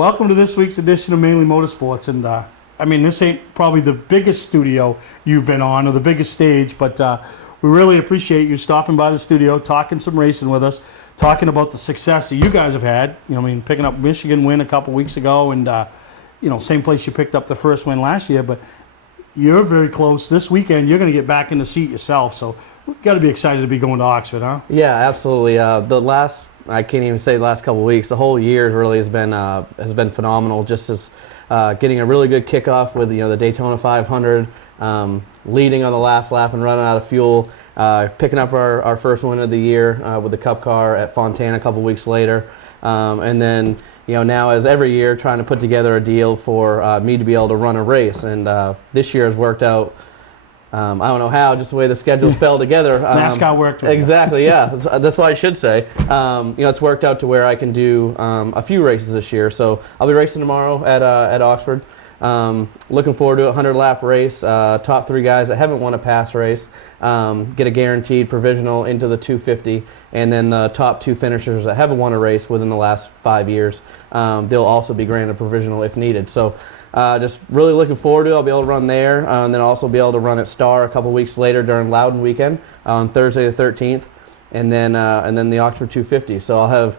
Welcome to this week's edition of Mainly Motorsports. And I mean, this ain't probably the biggest studio you've been on or the biggest stage, but we really appreciate you stopping by the studio, talking some racing with us, talking about the success that you guys have had. You know, I mean, picking up Michigan win a couple weeks ago, and you know, same place you picked up the first win last year. But you're very close. This weekend, you're going to get back in the seat yourself. So we've got to be excited to be going to Oxford, huh? Yeah, absolutely. I can't even say the last couple of weeks. The whole year really has been phenomenal. Just as getting a really good kickoff with the Daytona 500, leading on the last lap and running out of fuel, picking up our first win of the year with the Cup car at Fontana a couple weeks later, and then now as every year trying to put together a deal for me to be able to run a race, and this year has worked out. I don't know how, just the way the schedules fell together. NASCAR worked with exactly, yeah. That's what I should say. It's worked out to where I can do a few races this year. So I'll be racing tomorrow at Oxford. Looking forward to a 100-lap race. Top 3 guys that haven't won a pass race get a guaranteed provisional into the 250, and then the top 2 finishers that haven't won a race within the last 5 years, they'll also be granted a provisional if needed. So. Just really looking forward to it. I'll be able to run there, and then also be able to run at Star a couple weeks later during Loudon weekend on Thursday the 13th, and then the Oxford 250. So I'll have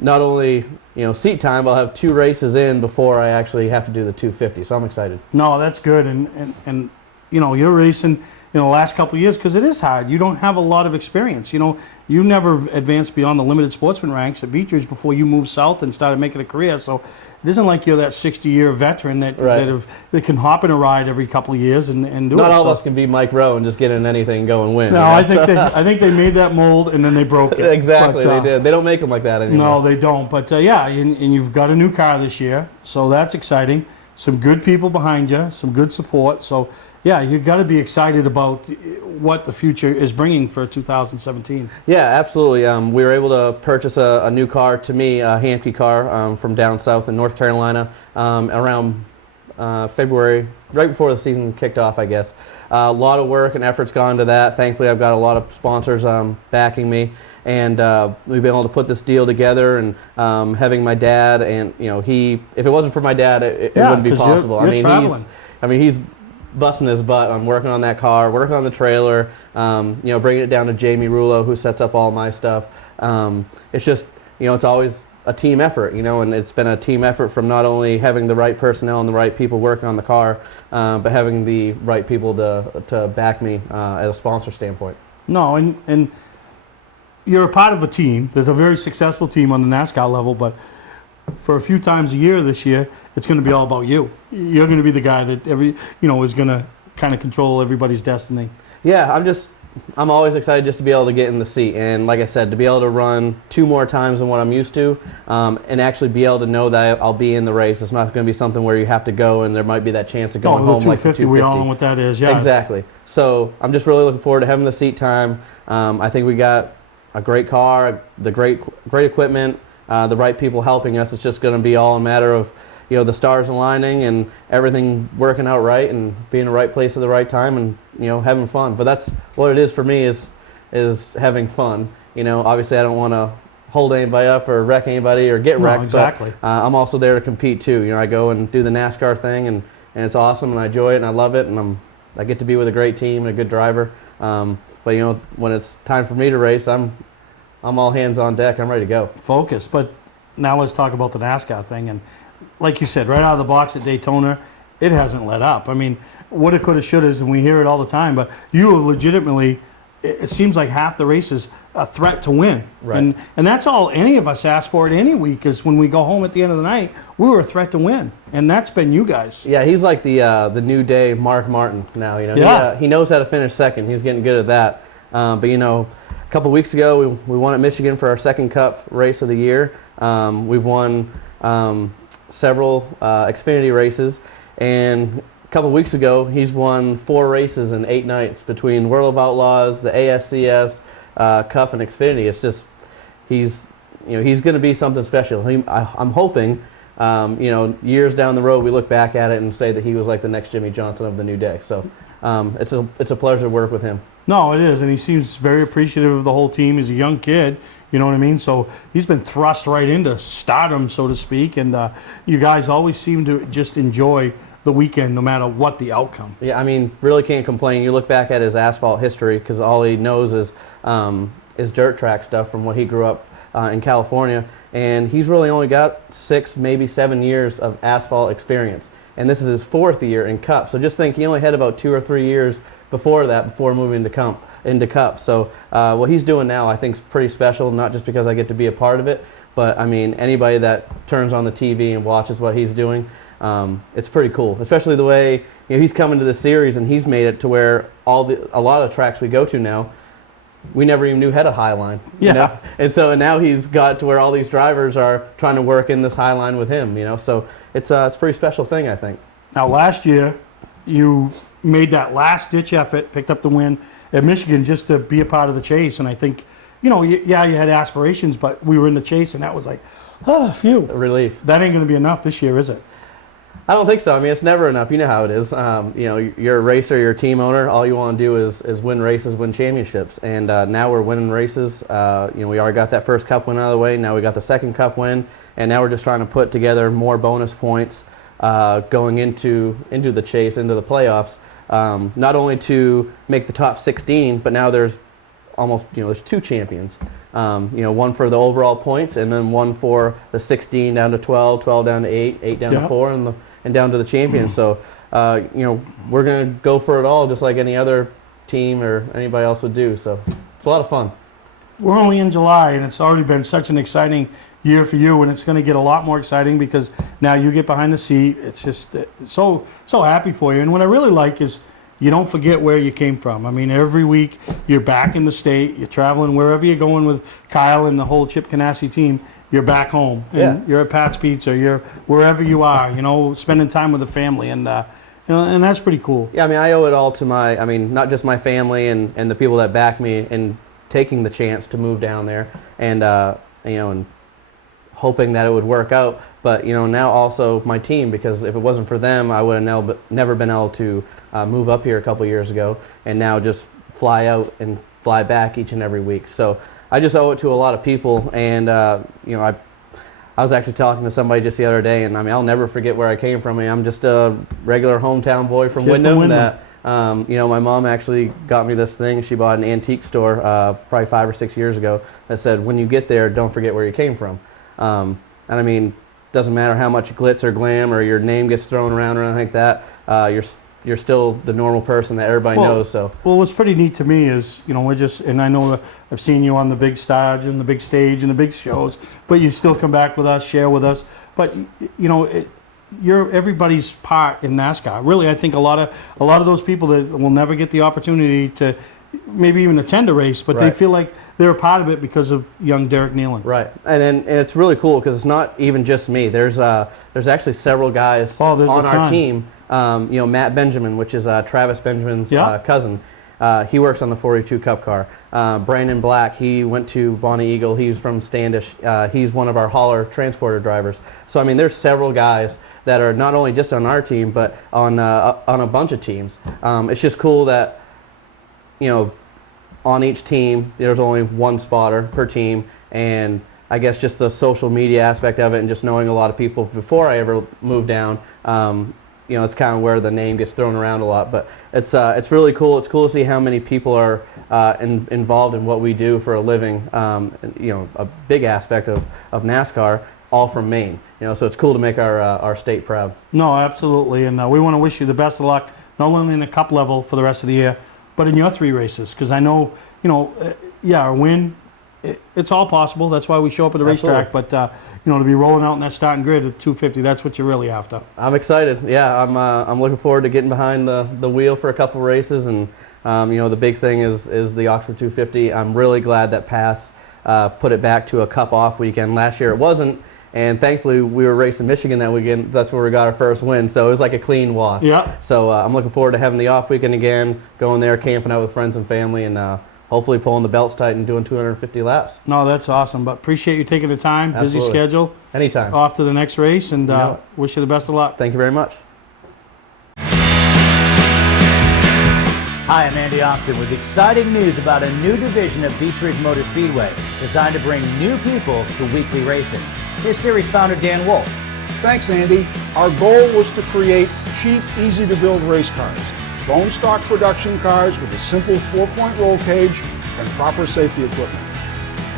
not only seat time, but I'll have 2 races in before I actually have to do the 250. So I'm excited. No, that's good, and you're racing the last couple of years because it is hard. You don't have a lot of experience. You never advanced beyond the limited sportsman ranks at Beechridge before you moved south and started making a career. So it isn't like you're that 60-year veteran that can hop in a ride every couple of years and do it. Not all of us can be Mike Rowe and just get in anything and go and win. No, I think they made that mold and then they broke it. Exactly, they did. They don't make them like that anymore. No, they don't. But yeah, and you've got a new car this year, so that's exciting. Some good people behind you, some good support. So yeah, you've got to be excited about what the future is bringing for 2017. Yeah, absolutely. We were able to purchase a new car, to me, a Hamke car from down south in North Carolina around February, right before the season kicked off, I guess. A lot of work and effort's gone into that. Thankfully, I've got a lot of sponsors backing me, and we've been able to put this deal together. And having my dad, and if it wasn't for my dad, it wouldn't be possible. You're traveling. He's busting his butt on working on that car, working on the trailer, bringing it down to Jamie Rulo, who sets up all my stuff. It's just, it's always a team effort, and it's been a team effort from not only having the right personnel and the right people working on the car, but having the right people to back me at a sponsor standpoint. No, and you're a part of a team. There's a very successful team on the NASCAR level, but for a few times a year this year, it's going to be all about you. You're going to be the guy that is going to kind of control everybody's destiny. Yeah, I'm always excited just to be able to get in the seat, and like I said, to be able to run 2 more times than what I'm used to, and actually be able to know that I'll be in the race. It's not going to be something where you have to go and there might be that chance of going home like the 250. We all know what that is. Yeah, exactly. So I'm just really looking forward to having the seat time. I think we got a great car, the great equipment, the right people helping us. It's just going to be all a matter of the stars aligning and everything working out right and being in the right place at the right time and having fun. But that's what it is for me, is having fun. Obviously I don't want to hold anybody up or wreck anybody or get wrecked. Exactly. But I'm also there to compete too. I go and do the NASCAR thing, and it's awesome, and I enjoy it and I love it, and I get to be with a great team and a good driver. But when it's time for me to race, I'm all hands on deck. I'm ready to go. Focus. But now let's talk about the NASCAR thing. And like you said, right out of the box at Daytona, it hasn't let up. I mean, woulda, coulda, shouldas, and we hear it all the time, but you have legitimately, it seems like half the race is a threat to win. Right. And that's all any of us ask for at any week, is when we go home at the end of the night, we were a threat to win. And that's been you guys. Yeah, he's like the new day Mark Martin now. Yeah. He knows how to finish second. He's getting good at that. But a couple weeks ago, we won at Michigan for our second Cup race of the year. We've won several Xfinity races, and a couple weeks ago he's won 4 races in 8 nights between World of Outlaws, the ASCS, Cup, and Xfinity. It's just he's going to be something special. I'm hoping years down the road we look back at it and say that he was like the next Jimmy Johnson of the new day. So it's a pleasure to work with him. No, it is, and he seems very appreciative of the whole team. He's a young kid, you know what I mean? So he's been thrust right into stardom, so to speak, and you guys always seem to just enjoy the weekend no matter what the outcome. Yeah, I mean, really can't complain. You look back at his asphalt history, because all he knows is dirt track stuff from what he grew up in California, and he's really only got 6, maybe 7 years of asphalt experience, and this is his 4th year in Cup. So just think, he only had about 2 or 3 years before that, before moving into Cup. So what he's doing now, I think, is pretty special, not just because I get to be a part of it, but I mean, anybody that turns on the TV and watches what he's doing, it's pretty cool, especially the way he's coming to the series, and he's made it to where a lot of tracks we go to now, we never even knew had a high line. Yeah. And now he's got to where all these drivers are trying to work in this high line with him. So it's a pretty special thing, I think. Now, last year, you made that last-ditch effort, picked up the win at Michigan just to be a part of the chase, and I think, you had aspirations, but we were in the chase, and that was like, phew. A relief. That ain't going to be enough this year, is it? I don't think so. I mean, it's never enough. You know how it is. You're a racer, you're a team owner. All you want to do is win races, win championships. And now we're winning races. We already got that first Cup win out of the way. Now we got the second Cup win, and now we're just trying to put together more bonus points going into the chase, into the playoffs. Not only to make the top 16, but now there's almost there's 2 champions. One for the overall points, and then one for the 16 down to 12, 12 down to 8, 8 down to 4, and down to the champions. So, we're going to go for it all, just like any other team or anybody else would do. So, it's a lot of fun. We're only in July, and it's already been such an exciting year for you, and it's going to get a lot more exciting because now you get behind the seat. It's just so happy for you. And what I really like is you don't forget where you came from. I mean, every week you're back in the state, you're traveling wherever you're going with Kyle and the whole Chip Ganassi team, you're back home. And you're at Pat's Pizza, you're wherever you are, spending time with the family, and and that's pretty cool. Yeah, I mean, I owe it all to not just my family and the people that back me in taking the chance to move down there, and and hoping that it would work out. But now also my team, because if it wasn't for them, I would have never been able to move up here a couple years ago, and now just fly out and fly back each and every week. So I just owe it to a lot of people, and I was actually talking to somebody just the other day, and I'll never forget where I came from. I'm just a regular hometown boy from Wyndham. That my mom actually got me this thing. She bought an antique store probably 5 or 6 years ago that said, "When you get there, don't forget where you came from." And I mean, doesn't matter how much glitz or glam or your name gets thrown around or anything like that, you're still the normal person that everybody knows. So what's pretty neat to me is we're just, and I know I've seen you on the big stage and the big stage and the big shows, but you still come back with us, share with us. But you're everybody's part in NASCAR. Really, I think a lot of those people that will never get the opportunity to maybe even attend a race, but they feel like they're a part of it because of young Derek Nealon. Right, and it's really cool because it's not even just me. There's actually several guys on our team. Matt Benjamin, which is Travis Benjamin's cousin. He works on the 42 Cup car. Brandon Black, he went to Bonnie Eagle. He's from Standish. He's one of our hauler transporter drivers. So I mean, there's several guys that are not only just on our team, but on a bunch of teams. It's just cool that on each team there's only one spotter per team, and I guess just the social media aspect of it, and just knowing a lot of people before I ever moved down. It's kind of where the name gets thrown around a lot, but it's really cool. It's cool to see how many people are involved in what we do for a living. A big aspect of NASCAR, all from Maine. So it's cool to make our state proud. No, absolutely, and we want to wish you the best of luck, not only in the Cup level for the rest of the year, but in your 3 races, because I know a win. It's all possible. That's why we show up at the racetrack. But to be rolling out in that starting grid at 250, that's what you're really after. I'm excited. Yeah, I'm looking forward to getting behind the wheel for a couple of races, and the big thing is the Oxford 250. I'm really glad that Pass put it back to a Cup off weekend. Last year it wasn't, and thankfully we were racing Michigan that weekend. That's where we got our first win. So it was like a clean wash. Yeah. So I'm looking forward to having the off weekend again, going there, camping out with friends and family, and hopefully pulling the belts tight and doing 250 laps. No, that's awesome. But appreciate you taking the time. Absolutely. Busy schedule. Anytime. Off to the next race, and wish you the best of luck. Thank you very much. Hi, I'm Andy Austin with exciting news about a new division of Beech Ridge Motor Speedway designed to bring new people to weekly racing. Here's series founder Dan Wolf. Thanks, Andy. Our goal was to create cheap, easy-to-build race cars. Bone stock production cars with a simple 4-point roll cage and proper safety equipment.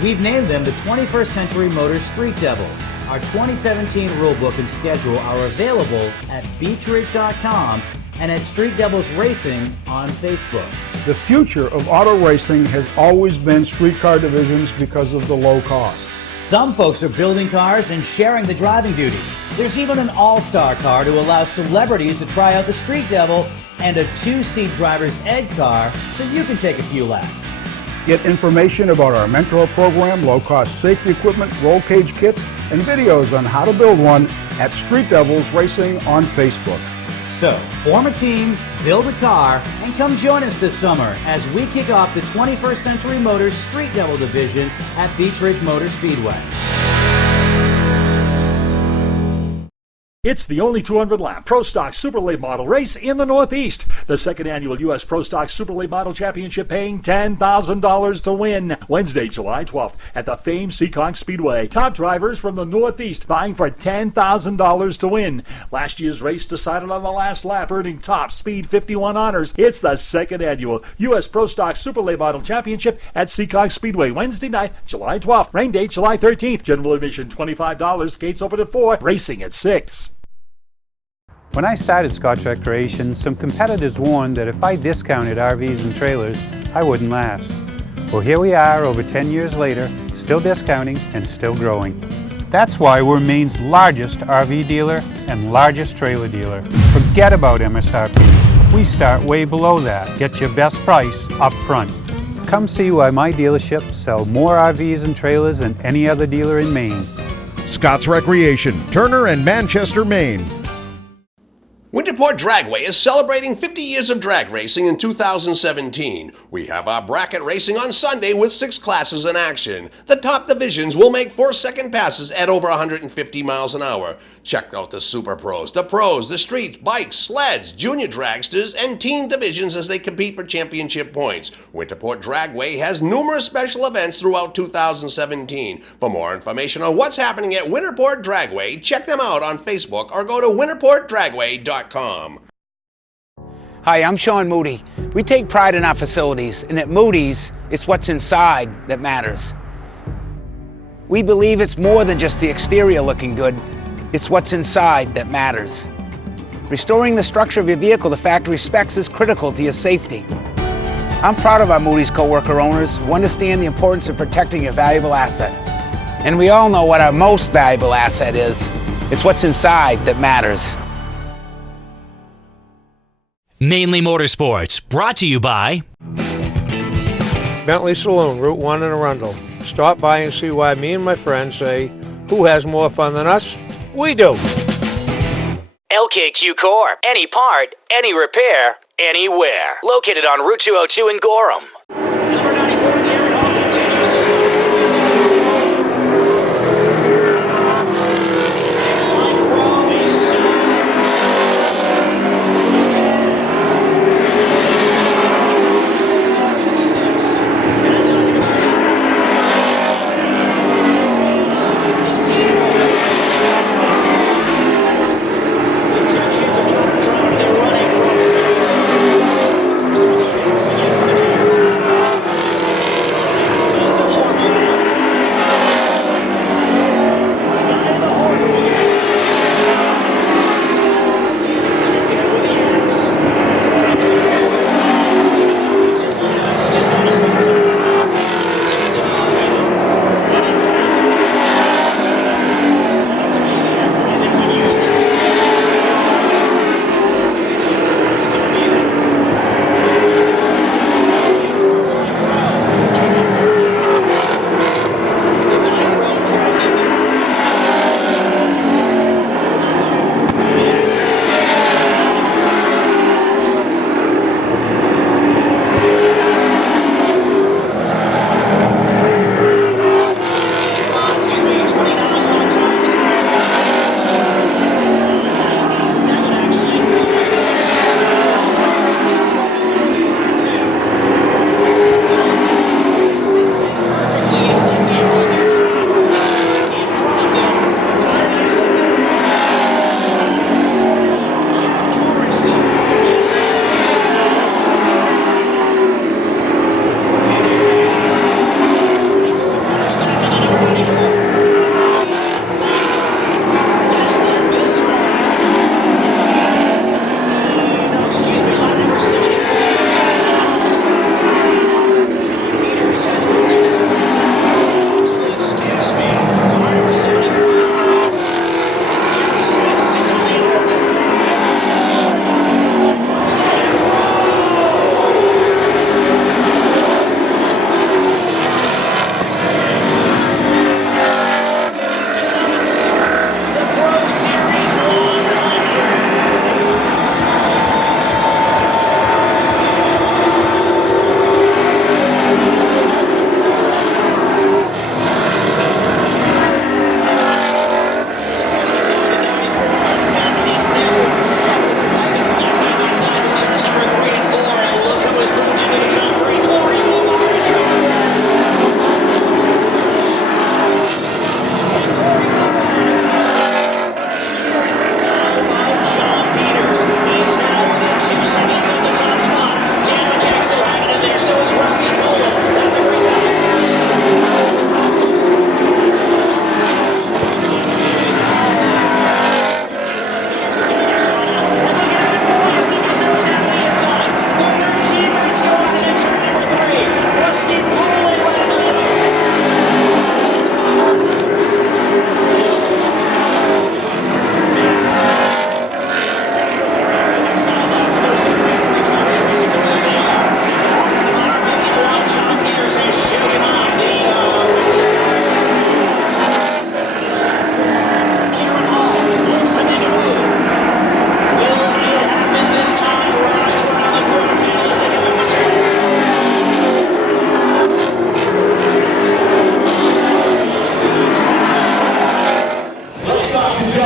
We've named them the 21st Century Motor Street Devils. Our 2017 rulebook and schedule are available at beechridge.com and at Street Devils Racing on Facebook. The future of auto racing has always been street car divisions because of the low cost. Some folks are building cars and sharing the driving duties. There's even an all-star car to allow celebrities to try out the Street Devil and a 2-seat driver's ed car so you can take a few laps. Get information about our mentor program, low-cost safety equipment, roll cage kits, and videos on how to build one at Street Devils Racing on Facebook. So, form a team, build a car, and come join us this summer as we kick off the 21st Century Motors Street Devil Division at Beech Ridge Motor Speedway. It's the only 200-lap Pro Stock Super Late Model race in the Northeast. The second annual U.S. Pro Stock Super Late Model Championship paying $10,000 to win. Wednesday, July 12th at the famed Seekonk Speedway. Top drivers from the Northeast vying for $10,000 to win. Last year's race decided on the last lap, earning top speed 51 honors. It's the second annual U.S. Pro Stock Super Late Model Championship at Seekonk Speedway. Wednesday night, July 12th. Rain date, July 13th. General admission $25. Gates open at 4. Racing at 6. When I started Scotch Recreation, some competitors warned that if I discounted RVs and trailers, I wouldn't last. Well, here we are over 10 years later, still discounting and still growing. That's why we're Maine's largest RV dealer and largest trailer dealer. Forget about MSRP. We start way below that. Get your best price up front. Come see why my dealerships sell more RVs and trailers than any other dealer in Maine. Scott's Recreation, Turner and Manchester, Maine. Winterport Dragway is celebrating 50 years of drag racing in 2017. We have our bracket racing on Sunday with 6 classes in action. The top divisions will make 4-second passes at over 150 miles an hour. Check out the Super Pros, the Pros, the Street, Bikes, Sleds, Junior Dragsters, and Teen divisions as they compete for championship points. Winterport Dragway has numerous special events throughout 2017. For more information on what's happening at Winterport Dragway, check them out on Facebook or go to winterportdragway.com. Hi, I'm Sean Moody. We take pride in our facilities, and at Moody's, it's what's inside that matters. We believe it's more than just the exterior looking good, it's what's inside that matters. Restoring the structure of your vehicle to factory specs is critical to your safety. I'm proud of our Moody's co-worker owners who understand the importance of protecting your valuable asset. And we all know what our most valuable asset is. It's what's inside that matters. Mainely Motorsports, brought to you by Bentley Saloon, Route 1 in Arundel. Stop by and see why me and my friends say, who has more fun than us? We do. LKQ Core. Any part, any repair, anywhere. Located on Route 202 in Gorham. Number 94, Jerry Hall continues to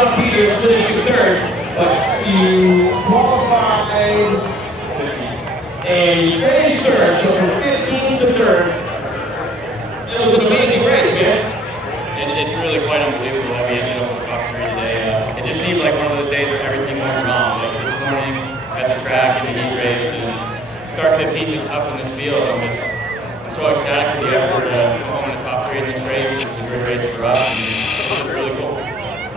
John Peters finishing third, but you qualified and you finished third, so from 15th to 3rd. It was an amazing race, man. It's really quite unbelievable that we ended up with top 3 today. It just seemed like one of those days where everything went wrong. Like this morning at the track in the heat race, and to start 15th is tough in this field. I'm so ecstatic with the effort to come home in the top 3 in this race. This is a great race for us, and it's just really cool.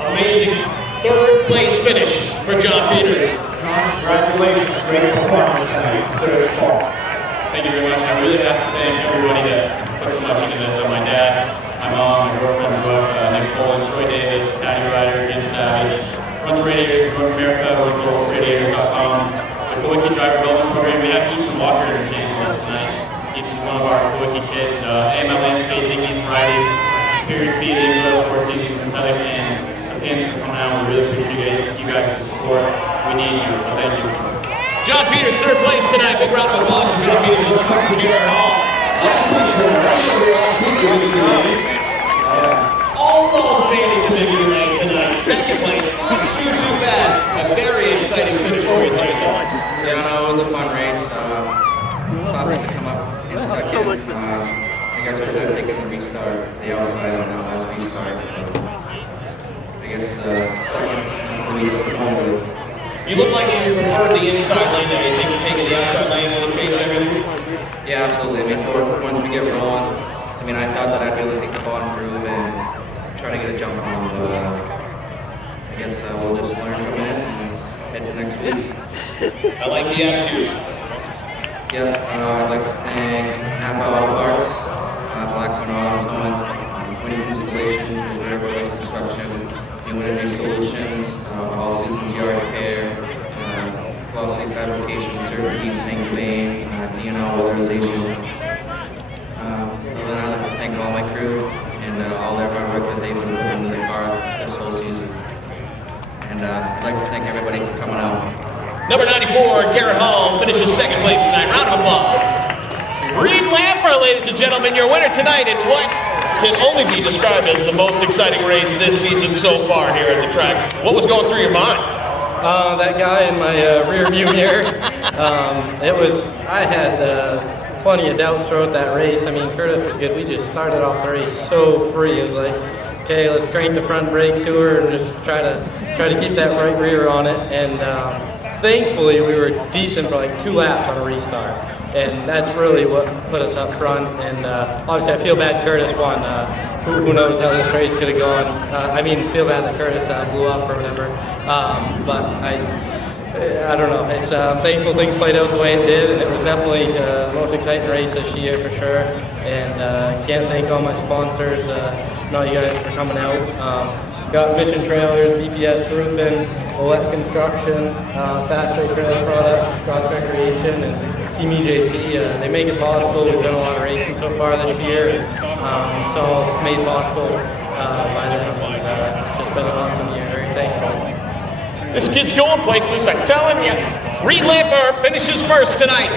Amazing 3rd place finish for John Peters. John, congratulations. Great performance tonight. 3rd fall. Thank you very much. I really have to thank everybody that put so much into this. My dad, my mom, my girlfriend, Brooke, Nick Poland, Troy Davis, Patty Ryder, Jim Savage, runs Radiators in North America, works for Radiators.com. The Kawiki Driver Development Program, we have Ethan Walker in the stage with us tonight. Ethan's one of our Kawiki kids. AML Landscape, Iggy's Riding, Superior Speed, Enjoy 4 seasons aesthetic, and the fans for coming out. We really appreciate you guys' support. We need you, so thank you. John Peters, 3rd place tonight. Big round of applause for John Peters and Garrett Hall. Almost made it to victory lane tonight. 2nd place, not too bad. A very exciting finish for you tonight. Yeah, no, it was a fun race. Stops to come up in second. So much fun. I guess I should have taken the restart, the outside on the last restart. I guess second, we just come with. You look like you preferred the inside lane there. You think taking the outside lane will change everything? Yeah, absolutely. I mean, once we get rolling, I mean, I thought that I'd be able to take the bottom groove and try to get a jump on, but I guess we'll just learn from it and head to next week. I like the attitude. Yeah, I'd like to thank Napa Auto Parts, Blackburn Auto Towing, Queen's Installations, Miracle Construction, New Energy Solutions, All Seasons Yard Care, Velocity Fabrication, Certain Heat, St. Gobain, DNL Weatherization. Other than that, I'd like to thank all my crew and all their hard work that they've been putting into the car this whole season. And I'd like to thank everybody for coming out. Number 94, Garrett Hall, finishes 2nd place tonight. Round of applause. Reed Lamper, ladies and gentlemen, your winner tonight in what can only be described as the most exciting race this season so far here at the track. What was going through your mind? That guy in my rear view mirror. I had plenty of doubts throughout that race. I mean, Curtis was good. We just started off the race so free. It was like, okay, let's crank the front brake to her and just try to keep that right rear on it. And thankfully, we were decent for like 2 laps on a restart. And that's really what put us up front. And obviously, I feel bad Curtis won. Who knows how this race could have gone. I mean, feel bad that Curtis blew up or whatever. But I don't know. It's thankful things played out the way it did, and it was definitely the most exciting race this year for sure. And can't thank all my sponsors, and all you guys for coming out. Got Mission Trailers, BPS Roofing, Ouellette Construction, Fast Rate Trail Products, Scotch Recreation, and Team EJP. They make it possible. We've done a lot of racing so far this year. It's all made possible by them. It's just been an awesome year. Very thankful. This kid's going places, I'm telling you. Reed Lamper finishes 1st tonight.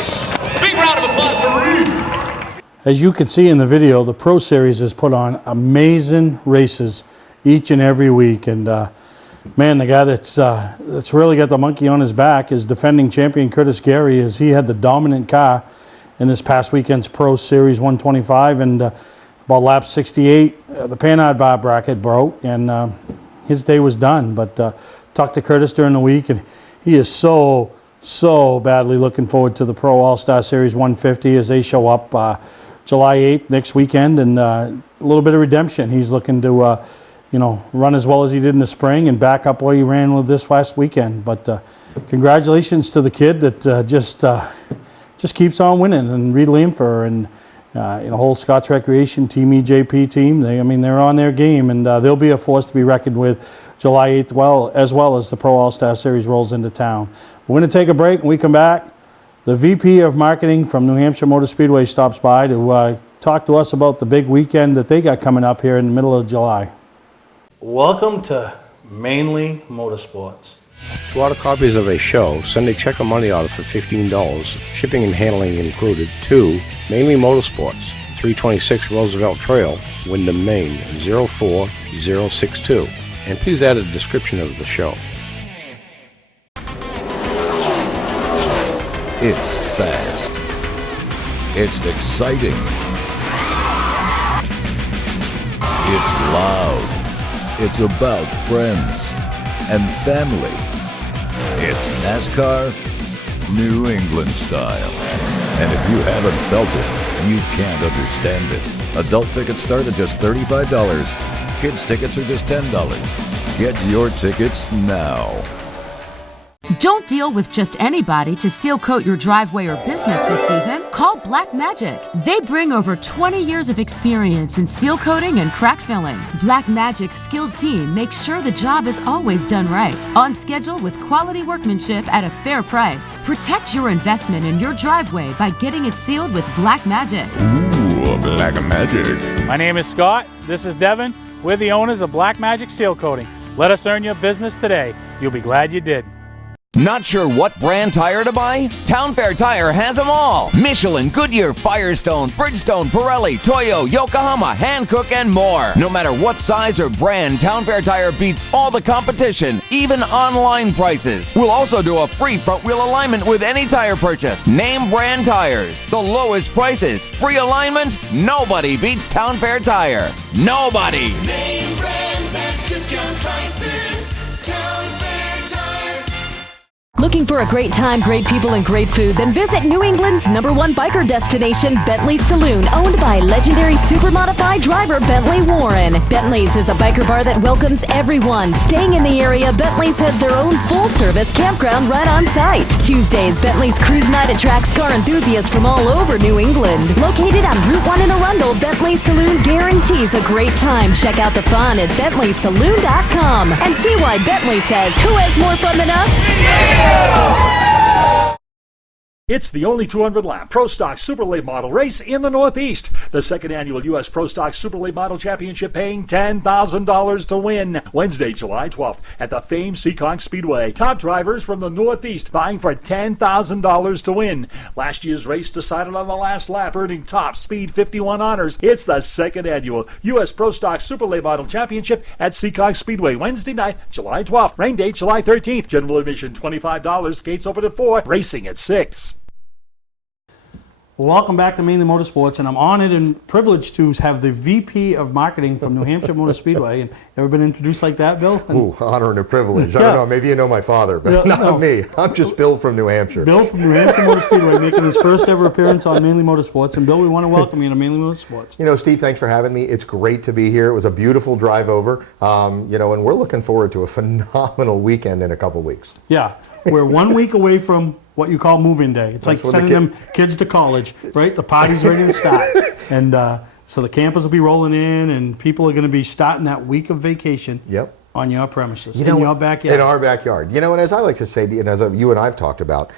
Big round of applause for Reed. As you can see in the video, the Pro Series has put on amazing races each and every week. And man, the guy that's really got the monkey on his back is defending champion Curtis Gary, as he had the dominant car in this past weekend's Pro Series 125. And about lap 68, the Panhard bar bracket broke, and his day was done. But talked to Curtis during the week, and he is so badly looking forward to the Pro All-Star Series 150 as they show up July 8th next weekend, and a little bit of redemption. He's looking to run as well as he did in the spring and back up what he ran with this last weekend. But congratulations to the kid that just keeps on winning, and Reed Lamper and whole Scotch Recreation Team EJP team. They're on their game, and they'll be a force to be reckoned with July 8th, as well as the Pro All-Star Series rolls into town. We're going to take a break. When we come back, the VP of Marketing from New Hampshire Motor Speedway stops by to talk to us about the big weekend that they got coming up here in the middle of July. Welcome to Mainely Motorsports. To order copies of a show, send a check or money order for $15, shipping and handling included, to Mainely Motorsports, 326 Roosevelt Trail, Windham, Maine, 04062. and please add a description of the show. It's fast. It's exciting. It's loud. It's about friends and family. It's NASCAR New England style. And if you haven't felt it, you can't understand it. Adult tickets start at just $35. Kids tickets are just $10. Get your tickets now. Don't deal with just anybody to seal coat your driveway or business this season. Call Black Magic. They bring over 20 years of experience in seal coating and crack filling. Black Magic's skilled team makes sure the job is always done right, on schedule with quality workmanship at a fair price. Protect your investment in your driveway by getting it sealed with Black Magic. Ooh, Black Magic. My name is Scott. This is Devin. We're the owners of Black Magic Seal Coating. Let us earn your business today. You'll be glad you did. Not sure what brand tire to buy? Town Fair Tire has them all. Michelin, Goodyear, Firestone, Bridgestone, Pirelli, Toyo, Yokohama, Hankook, and more. No matter what size or brand, Town Fair Tire beats all the competition, even online prices. We'll also do a free front wheel alignment with any tire purchase. Name brand tires, the lowest prices, free alignment. Nobody beats Town Fair Tire. Nobody. Name brands at discount prices. Town Fair Tire. Looking for a great time, great people, and great food? Then visit New England's #1 biker destination, Bentley's Saloon, owned by legendary super-modified driver Bentley Warren. Bentley's is a biker bar that welcomes everyone. Staying in the area, Bentley's has their own full-service campground right on site. Tuesdays, Bentley's Cruise Night attracts car enthusiasts from all over New England. Located on Route 1 in Arundel, Bentley's Saloon guarantees a great time. Check out the fun at BentleySaloon.com and see why Bentley says, who has more fun than us? It's the only 200-lap Pro Stock Super Late Model race in the Northeast. The second annual U.S. Pro Stock Super Late Model Championship, paying $10,000 to win. Wednesday, July 12th at the famed Seekonk Speedway. Top drivers from the Northeast vying for $10,000 to win. Last year's race decided on the last lap, earning top speed 51 honors. It's the second annual U.S. Pro Stock Super Late Model Championship at Seekonk Speedway. Wednesday night, July 12th. Rain date, July 13th. General admission, $25. Gates open at 4. Racing at 6. Well, welcome back to Mainely Motorsports, and I'm honored and privileged to have the VP of Marketing from New Hampshire Motor Speedway. And ever been introduced like that, Bill? Ooh, honor and a privilege. I don't know, maybe you know my father, but not me. I'm just Bill from New Hampshire. Bill from New Hampshire Motor Speedway, making his first ever appearance on Mainly Motorsports. And Bill, we want to welcome you to Mainly Motorsports. You know, Steve, thanks for having me. It's great to be here. It was a beautiful drive over, you know, and we're looking forward to a phenomenal weekend in a couple weeks. Yeah, we're 1 week away from what you call moving day. It's like sending them kids to college, right? The party's ready to start. And so the campers will be rolling in, and people are going to be starting that week of vacation on your premises, in your backyard. In our backyard. You know, and as I like to say, and as you and I have talked about,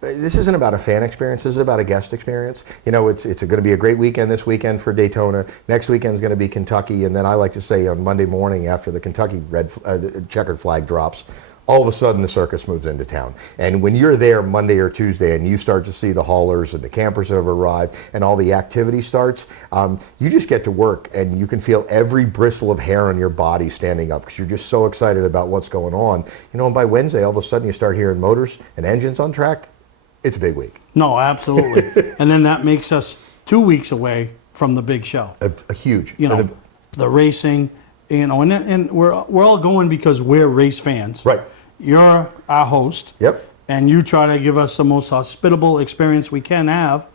this isn't about a fan experience. This is about a guest experience. You know, it's going to be a great weekend this weekend for Daytona. Next weekend is going to be Kentucky. And then I like to say on Monday morning after the Kentucky the checkered flag drops, all of a sudden the circus moves into town. And when you're there Monday or Tuesday and you start to see the haulers and the campers have arrived and all the activity starts, you just get to work and you can feel every bristle of hair on your body standing up because you're just so excited about what's going on. You know, and by Wednesday, all of a sudden you start hearing motors and engines on track. It's a big week. No, absolutely. And then that makes us 2 weeks away from the big show. A huge. You know, the racing, you know, and we're all going because we're race fans. Right. You're our host. Yep. And you try to give us the most hospitable experience we can have.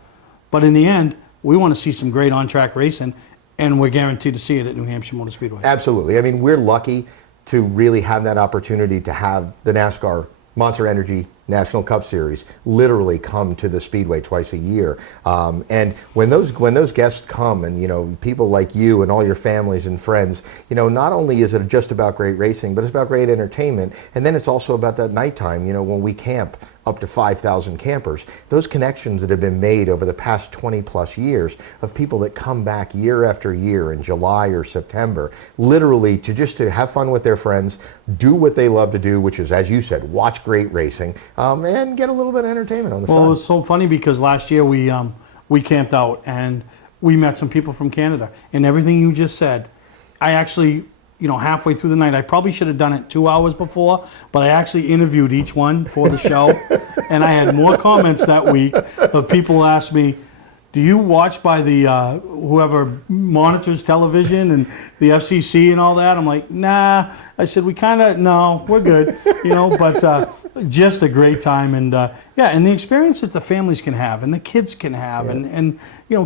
But in the end, we want to see some great on-track racing, and we're guaranteed to see it at New Hampshire Motor Speedway. Absolutely. I mean, we're lucky to really have that opportunity to have the NASCAR Monster Energy National Cup Series literally come to the Speedway twice a year. And when those guests come, and you know, people like you and all your families and friends, you know, not only is it just about great racing, but it's about great entertainment. And then it's also about that nighttime, you know, when we camp up to 5,000 campers. Those connections that have been made over the past 20 plus years of people that come back year after year in July or September, literally to have fun with their friends, do what they love to do, which is, as you said, watch great racing, and get a little bit of entertainment on the side. Well, it was so funny because last year we camped out and we met some people from Canada, and everything you just said, I actually halfway through the night. I probably should have done it 2 hours before, but I actually interviewed each one for the show. And I had more comments that week of people asked me, do you watch by the whoever monitors television and the FCC and all that? I'm like, nah. I said, no, we're good, but just a great time. And and the experience that the families can have and the kids can have and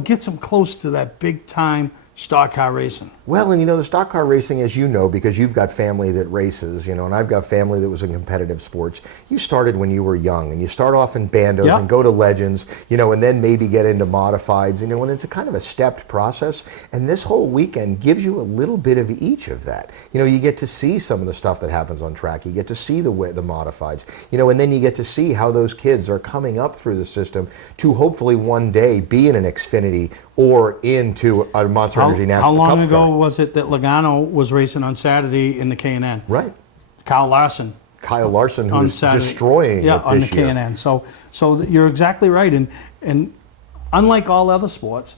gets them close to that big time stock car racing. Well, and the stock car racing, as you know, because you've got family that races, and I've got family that was in competitive sports. You started when you were young, and you start off in bandos and go to legends, and then maybe get into modifieds, and it's a kind of a stepped process. And this whole weekend gives you a little bit of each of that. You get to see some of the stuff that happens on track. You get to see the modifieds, and then you get to see how those kids are coming up through the system to hopefully one day be in an Xfinity or into a Monster Energy National Cup. How long ago was it that Logano was racing on Saturday in the K&N? Right. Kyle Larson, who's destroying it on this the year. K&N. So you're exactly right. And unlike all other sports,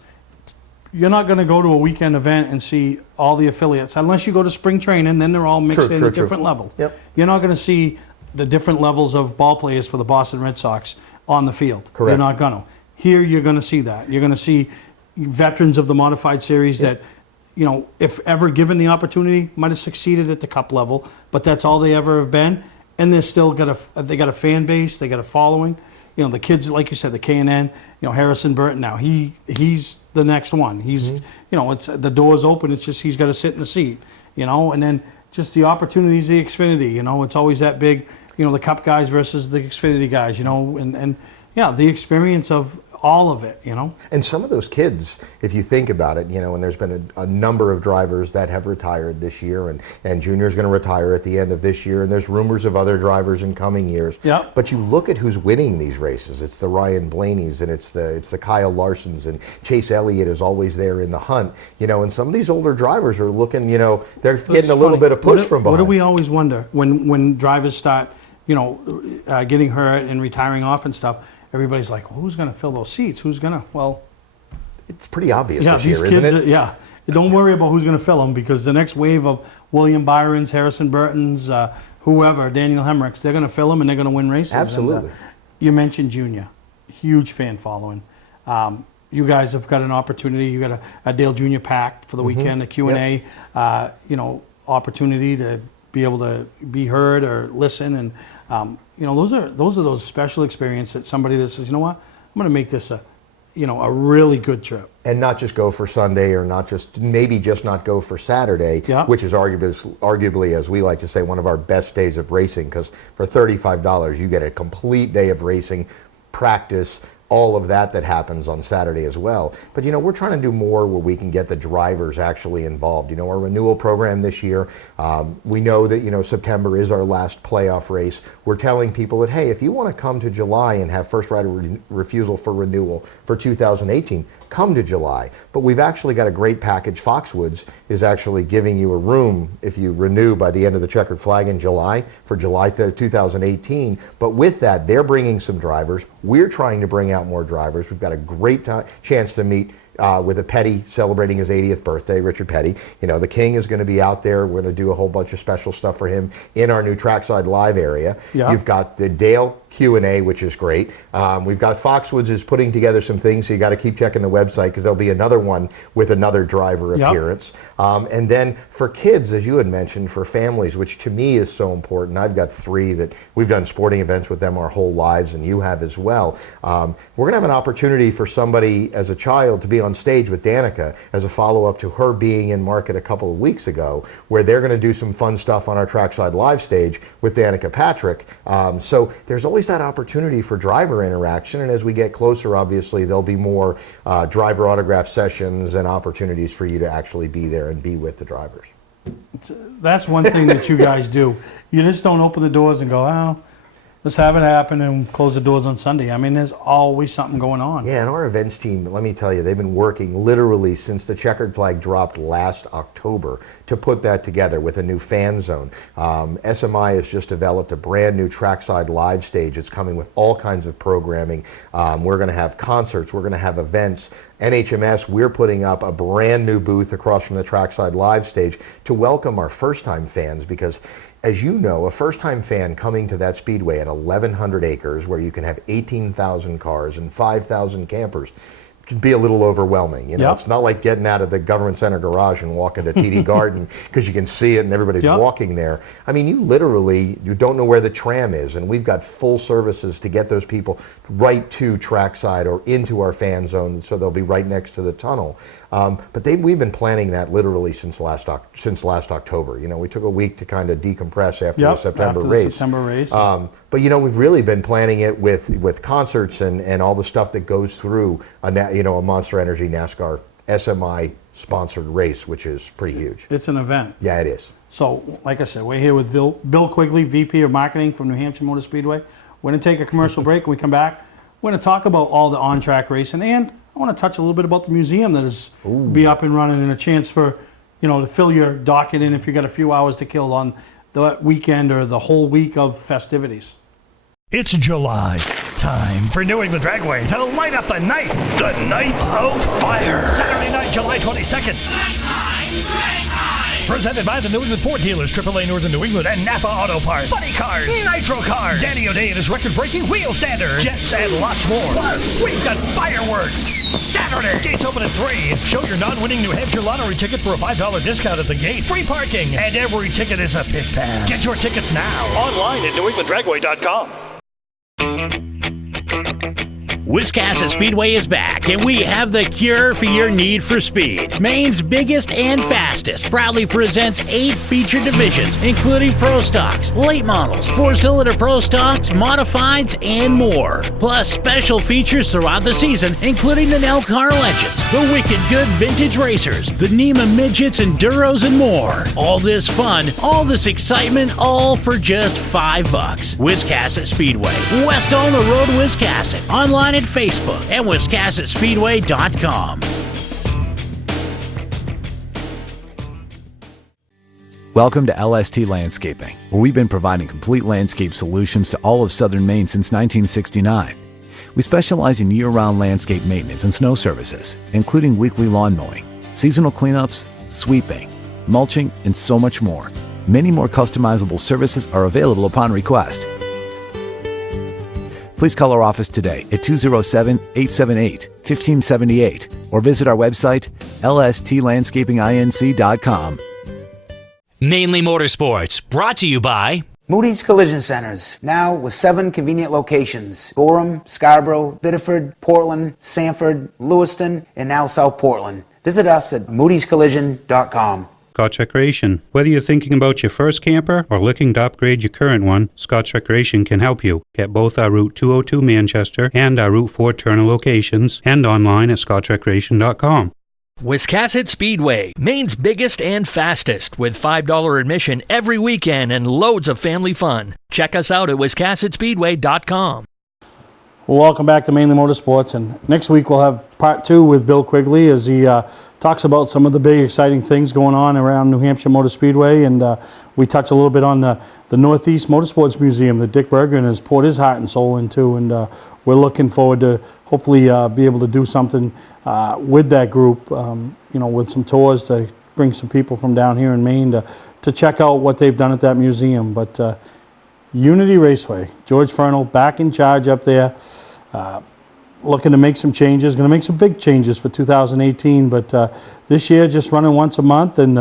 you're not going to go to a weekend event and see all the affiliates unless you go to spring training. Then they're all mixed in at different levels. Yep. You're not going to see the different levels of ball players for the Boston Red Sox on the field. Correct. You're not going to. Here you're going to see that. You're going to see veterans of the modified series that, if ever given the opportunity, might have succeeded at the Cup level, but that's all they ever have been. And they're still got a fan base, they got a following. The kids, like you said, the K&N, Harrison Burton now, he's the next one. He's, it's the door's open. It's just he's got to sit in the seat, and then just the opportunities, the Xfinity, it's always that big, the Cup guys versus the Xfinity guys, and the experience of all of it, And some of those kids, if you think about it, and there's been a number of drivers that have retired this year, and Junior's going to retire at the end of this year, and there's rumors of other drivers in coming years. Yeah. But you look at who's winning these races. It's the Ryan Blaney's, and it's the Kyle Larsons, and Chase Elliott is always there in the hunt. And some of these older drivers are looking, they're getting a little bit of push from behind. What do we always wonder when drivers start, getting hurt and retiring off and stuff? Everybody's like, well, who's going to fill those seats? Who's going to? Well, it's pretty obvious yeah, this these year, kids, isn't it? Don't worry about who's going to fill them because the next wave of William Byrons, Harrison Burtons, whoever, Daniel Hemricks, they're going to fill them and they're going to win races. Absolutely. And, you mentioned Junior, huge fan following. You guys have got an opportunity. You got a Dale Junior packed for the weekend, a Q&A, opportunity to be able to be heard or listen, and those are those special experiences that somebody that says, you know what, I'm going to make this a really good trip. And not just go for Sunday, or not just not go for Saturday, which is arguably, as we like to say, one of our best days of racing, because for $35 you get a complete day of racing, practice, all of that happens on Saturday as well. But we're trying to do more where we can get the drivers actually involved. Our renewal program this year, we know that September is our last playoff race. We're telling people that, hey, if you want to come to July and have first right of refusal for renewal for 2018, come to July. But we've actually got a great package. Foxwoods is actually giving you a room if you renew by the end of the checkered flag in July for July 2018. But with that, they're bringing some drivers. We're trying to bring out more drivers. We've got a great chance to meet with a Petty celebrating his 80th birthday, Richard Petty. The King is going to be out there. We're going to do a whole bunch of special stuff for him in our new Trackside Live area. Yeah. You've got the Dale Q&A, which is great. We've got Foxwoods is putting together some things, so you got to keep checking the website because there'll be another one with another driver appearance. And then for kids, as you had mentioned, for families, which to me is so important. I've got 3 that we've done sporting events with them our whole lives, and you have as well. We're going to have an opportunity for somebody as a child to be on stage with Danica as a follow-up to her being in market a couple of weeks ago, where they're going to do some fun stuff on our Trackside Live stage with Danica Patrick. So there's always that opportunity for driver interaction, and as we get closer, obviously, there'll be more driver autograph sessions and opportunities for you to actually be there and be with the drivers. That's one thing that you guys do. You just don't open the doors and go, oh, let's have it happen and close the doors on Sunday. I mean, there's always something going on. Yeah, and our events team, let me tell you, they've been working literally since the checkered flag dropped last October to put that together with a new fan zone. SMI has just developed a brand new trackside live stage. It's coming with all kinds of programming. We're going to have concerts. We're going to have events. NHMS, we're putting up a brand new booth across from the trackside live stage to welcome our first-time fans, because as you know, a first-time fan coming to that speedway at 1,100 acres where you can have 18,000 cars and 5,000 campers can be a little overwhelming. You know, Yep. it's not like getting out of the government center garage and walking to TD Garden because you can see it and everybody's Yep. walking there. I mean, you don't know where the tram is, and we've got full services to get those people right to trackside or into our fan zone, so they'll be right next to the tunnel. But we've been planning that literally since last October. You know, we took a week to kind of decompress after the September after the race. September race. But you know, we've really been planning it with concerts and all the stuff that goes through a Monster Energy NASCAR SMI sponsored race, which is pretty huge. It's an event. Yeah, it is. So, like I said, we're here with Bill Quigley, VP of Marketing from New Hampshire Motor Speedway. We're going to take a commercial break. When we come back, we're going to talk about all the on-track racing, and I want to touch a little bit about the museum that is be up and running, and a chance for, to fill your docket in if you got a few hours to kill on the weekend or the whole week of festivities. It's July. Time for New England Dragway to light up the night. The Night of Fire. Saturday night, July 22nd. Presented by the New England Ford dealers, AAA Northern New England, and Napa Auto Parts. Funny Cars, Nitro Cars, Danny O'Day and his record-breaking wheel standard, jets, and lots more. Plus, we've got fireworks. Saturday, gates open at 3. Show your non-winning New Hampshire lottery ticket for a $5 discount at the gate. Free parking, and every ticket is a pit pass. Get your tickets now online at NewEnglandDragway.com. Wiscasset Speedway is back, and we have the cure for your need for speed. Maine's biggest and fastest proudly presents 8 featured divisions, including Pro Stocks, Late Models, 4-cylinder Pro Stocks, Modifieds, and more. Plus special features throughout the season, including the Nell Car Legends, the Wicked Good Vintage Racers, the NEMA Midgets, Enduros, and more. All this fun, all this excitement, all for just $5. Wiscasset Speedway, west on the road, Wiscasset. Online at Facebook and WiscassetSpeedway.com. Welcome to LST Landscaping, where we've been providing complete landscape solutions to all of southern Maine since 1969. We specialize in year-round landscape maintenance and snow services, including weekly lawn mowing, seasonal cleanups, sweeping, mulching, and so much more. Many more customizable services are available upon request. Please call our office today at 207-878-1578 or visit our website, lstlandscapinginc.com. Mainly Motorsports, brought to you by Moody's Collision Centers, now with 7 convenient locations: Gorham, Scarborough, Biddeford, Portland, Sanford, Lewiston, and now South Portland. Visit us at moodyscollision.com. Scotch Recreation. Whether you're thinking about your first camper or looking to upgrade your current one, Scotch Recreation can help you. Get both our Route 202 Manchester and our Route 4 Turner locations, and online at scotchrecreation.com. Wiscasset Speedway, Maine's biggest and fastest, with $5 admission every weekend and loads of family fun. Check us out at wiscassetspeedway.com. Well, welcome back to Mainly Motorsports, and next week we'll have part 2 with Bill Quigley as he talks about some of the big exciting things going on around New Hampshire Motor Speedway, and we touch a little bit on the Northeast Motorsports Museum that Dick Bergen has poured his heart and soul into, and we're looking forward to hopefully be able to do something with that group, with some tours to bring some people from down here in Maine to check out what they've done at that museum. But Unity Raceway, George Fernald back in charge up there, looking to make some changes, going to make some big changes for 2018, but this year just running once a month, and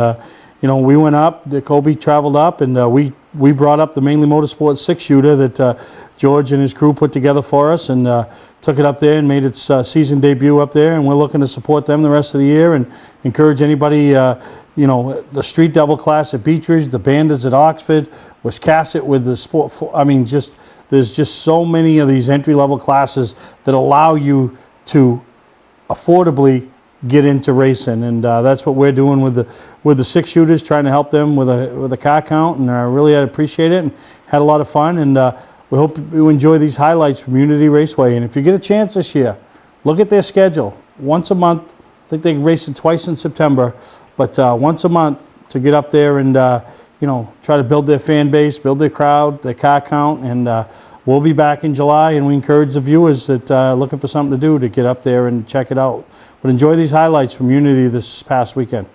we went up, Kobe traveled up, and we brought up the Mainly Motorsports 6-shooter that George and his crew put together for us, and took it up there and made its season debut up there, and we're looking to support them the rest of the year and encourage anybody, the Street Devil class at Beechridge, the Bandits at Oxford, Wiscasset with the sport, there's just so many of these entry-level classes that allow you to affordably get into racing, and that's what we're doing with the 6-shooters, trying to help them with a car count, and I really appreciate it and had a lot of fun, and We hope you enjoy these highlights from Unity Raceway. And if you get a chance this year, look at their schedule. Once a month, I think they race it twice in September, but once a month to get up there and try to build their fan base, build their crowd, their car count, and we'll be back in July, and we encourage the viewers that are looking for something to do to get up there and check it out. But enjoy these highlights from Unity this past weekend.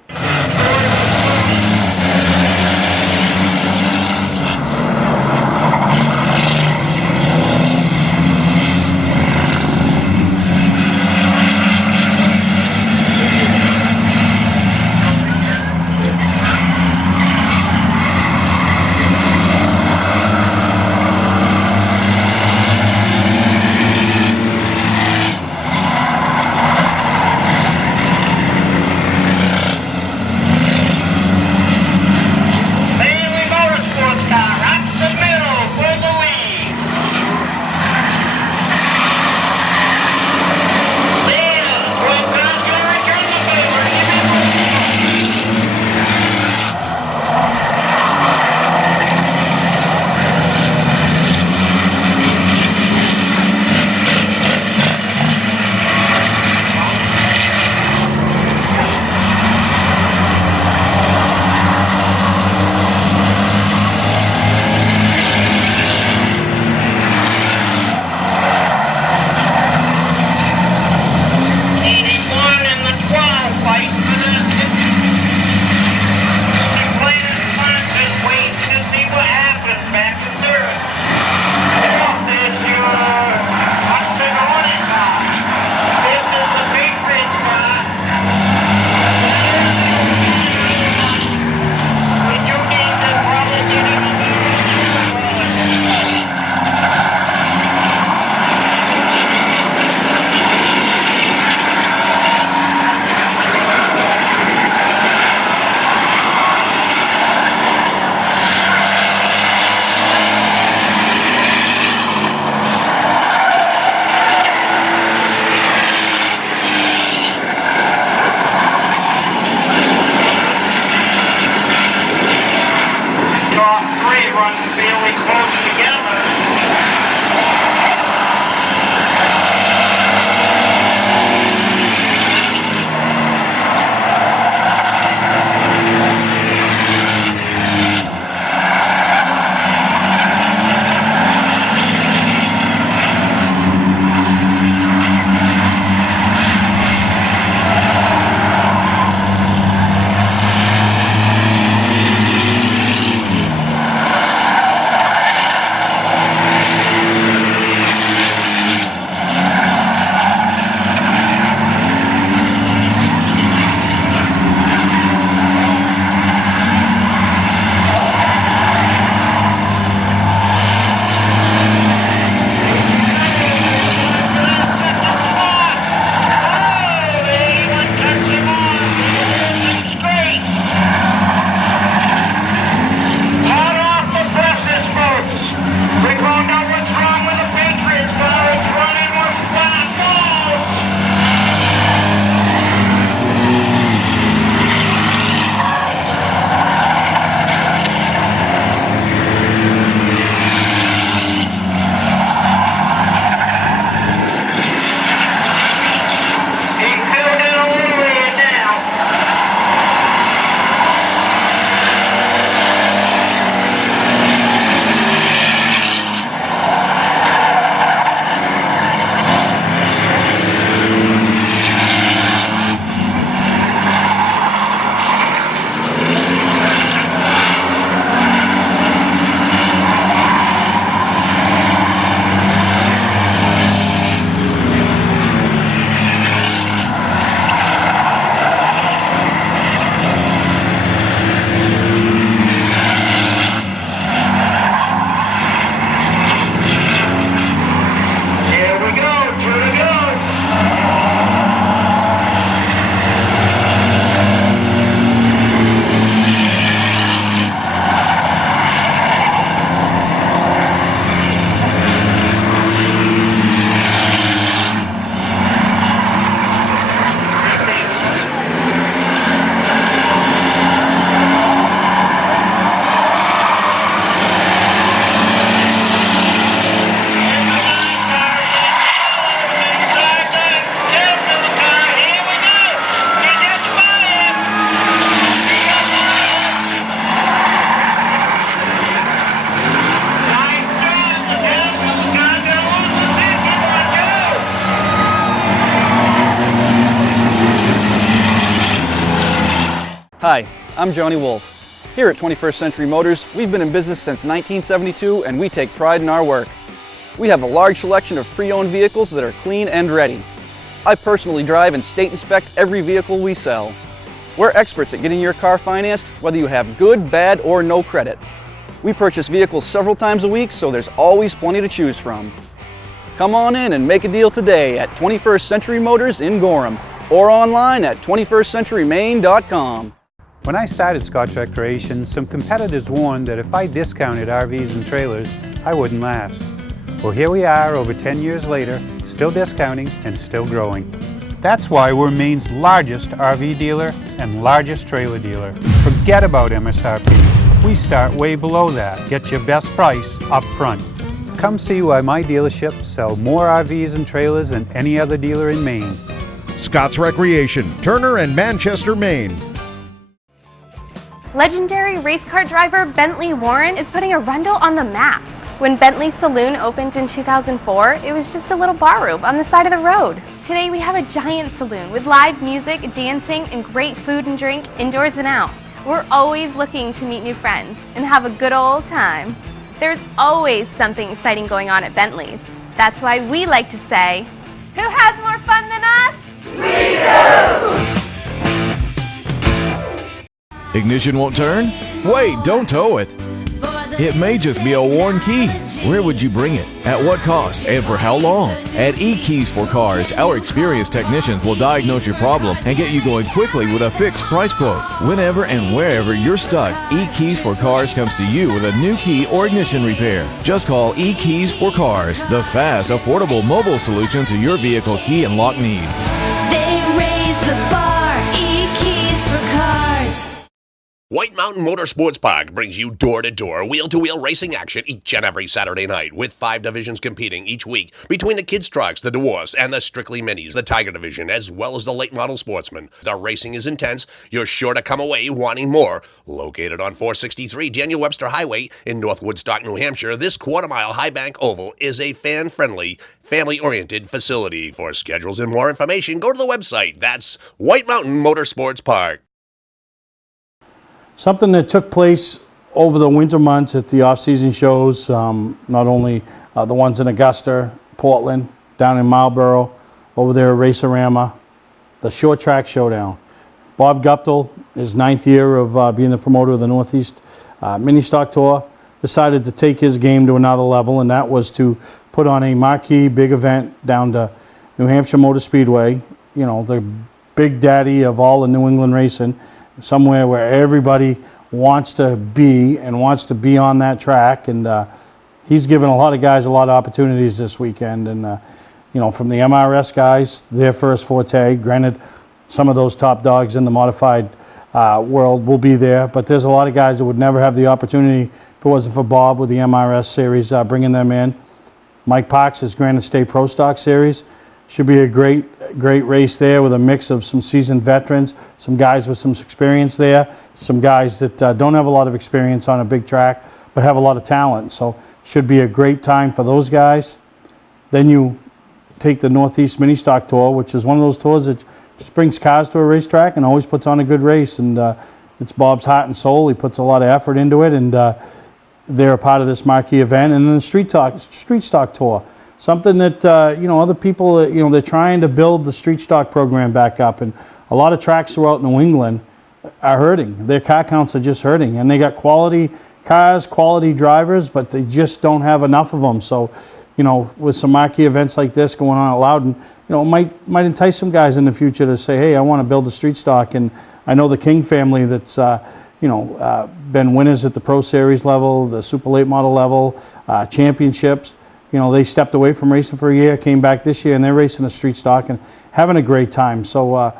Hi, I'm Johnny Wolf. Here at 21st Century Motors, we've been in business since 1972 and we take pride in our work. We have a large selection of pre-owned vehicles that are clean and ready. I personally drive and state inspect every vehicle we sell. We're experts at getting your car financed, whether you have good, bad, or no credit. We purchase vehicles several times a week, so there's always plenty to choose from. Come on in and make a deal today at 21st Century Motors in Gorham or online at 21stcenturymaine.com. When I started Scotch Recreation, some competitors warned that if I discounted RVs and trailers, I wouldn't last. Well, here we are over 10 years later, still discounting and still growing. That's why we're Maine's largest RV dealer and largest trailer dealer. Forget about MSRP. We start way below that. Get your best price up front. Come see why my dealerships sell more RVs and trailers than any other dealer in Maine. Scott's Recreation, Turner and Manchester, Maine. Legendary race car driver Bentley Warren is putting Arundel on the map. When Bentley's Saloon opened in 2004, it was just a little bar room on the side of the road. Today we have a giant saloon with live music, dancing, and great food and drink indoors and out. We're always looking to meet new friends and have a good old time. There's always something exciting going on at Bentley's. That's why we like to say, who has more fun than us? We do! Ignition won't turn? Wait, don't tow it. It may just be a worn key. Where would you bring it? At what cost? And for how long? At E-Keys for Cars, our experienced technicians will diagnose your problem and get you going quickly with a fixed price quote. Whenever and wherever you're stuck, E-Keys for Cars comes to you with a new key or ignition repair. Just call E-Keys for Cars, the fast, affordable mobile solution to your vehicle key and lock needs. They raise the bar, E-Keys for Cars. White Mountain Motorsports Park brings you door-to-door, wheel-to-wheel racing action each and every Saturday night, with 5 divisions competing each week between the kids' trucks, the Dwarfs, and the Strictly Minis, the Tiger division, as well as the late model sportsmen. The racing is intense. You're sure to come away wanting more. Located on 463 Daniel Webster Highway in North Woodstock, New Hampshire, this quarter-mile High Bank Oval is a fan-friendly, family-oriented facility. For schedules and more information, go to the website. That's White Mountain Motorsports Park. Something that took place over the winter months at the off-season shows, not only the ones in Augusta, Portland, down in Marlboro, over there at Racerama, the Short Track Showdown. Bob Guptill, his 9th year of being the promoter of the Northeast Mini Stock Tour, decided to take his game to another level, and that was to put on a marquee big event down to New Hampshire Motor Speedway, you know, the big daddy of all the New England racing, somewhere where everybody wants to be and wants to be on that track. And he's given a lot of guys a lot of opportunities this weekend. And, you know, from the MRS guys, their first forte, granted, some of those top dogs in the modified world will be there, but there's a lot of guys that would never have the opportunity if it wasn't for Bob with the MRS series bringing them in. Mike Parks' is Granite State Pro Stock Series. Should be a great race there with a mix of some seasoned veterans, some guys with some experience there, some guys that don't have a lot of experience on a big track but have a lot of talent. So should be a great time for those guys. Then you take the Northeast Mini Stock Tour, which is one of those tours that just brings cars to a racetrack and always puts on a good race. And it's Bob's heart and soul. He puts a lot of effort into it, and they're a part of this marquee event. And then the Street Stock Tour. Something that, you know, other people, you know, they're trying to build the street stock program back up. And a lot of tracks throughout New England are hurting. Their car counts are just hurting. And they got quality cars, quality drivers, but they just don't have enough of them. So, you know, with some marquee events like this going on at Loudon, you know, it might entice some guys in the future to say, hey, I want to build a street stock. And I know the King family that's, you know, been winners at the Pro Series level, the Super Late Model level, championships. You know, they stepped away from racing for a year, came back this year, and they're racing a street stock and having a great time. So,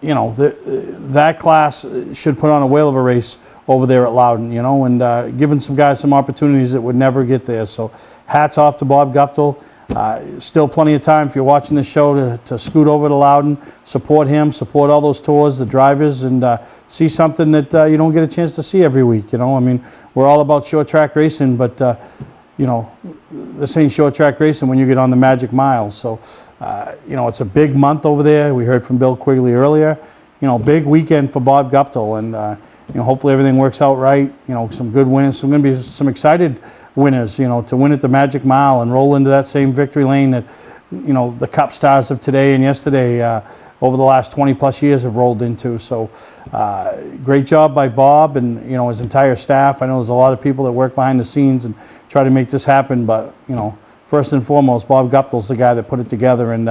you know, that class should put on a whale of a race over there at Loudon, you know, and giving some guys some opportunities that would never get there. So hats off to Bob Guptill. Still plenty of time if you're watching this show to scoot over to Loudon, support him, support all those tours, the drivers, and see something that you don't get a chance to see every week. You know, I mean, we're all about short track racing, but you know, this ain't short track racing when you get on the Magic Miles. So, you know, it's a big month over there. We heard from Bill Quigley earlier. big weekend for Bob Guptill, and hopefully everything works out right. Some good winners. So going to be some excited winners. To win at the Magic Mile and roll into that same victory lane that the Cup stars of today and yesterday over the last 20 plus years have rolled into. So great job by Bob and his entire staff. I know there's a lot of people that work behind the scenes and try to make this happen, but first and foremost, Bob Guptill's the guy that put it together and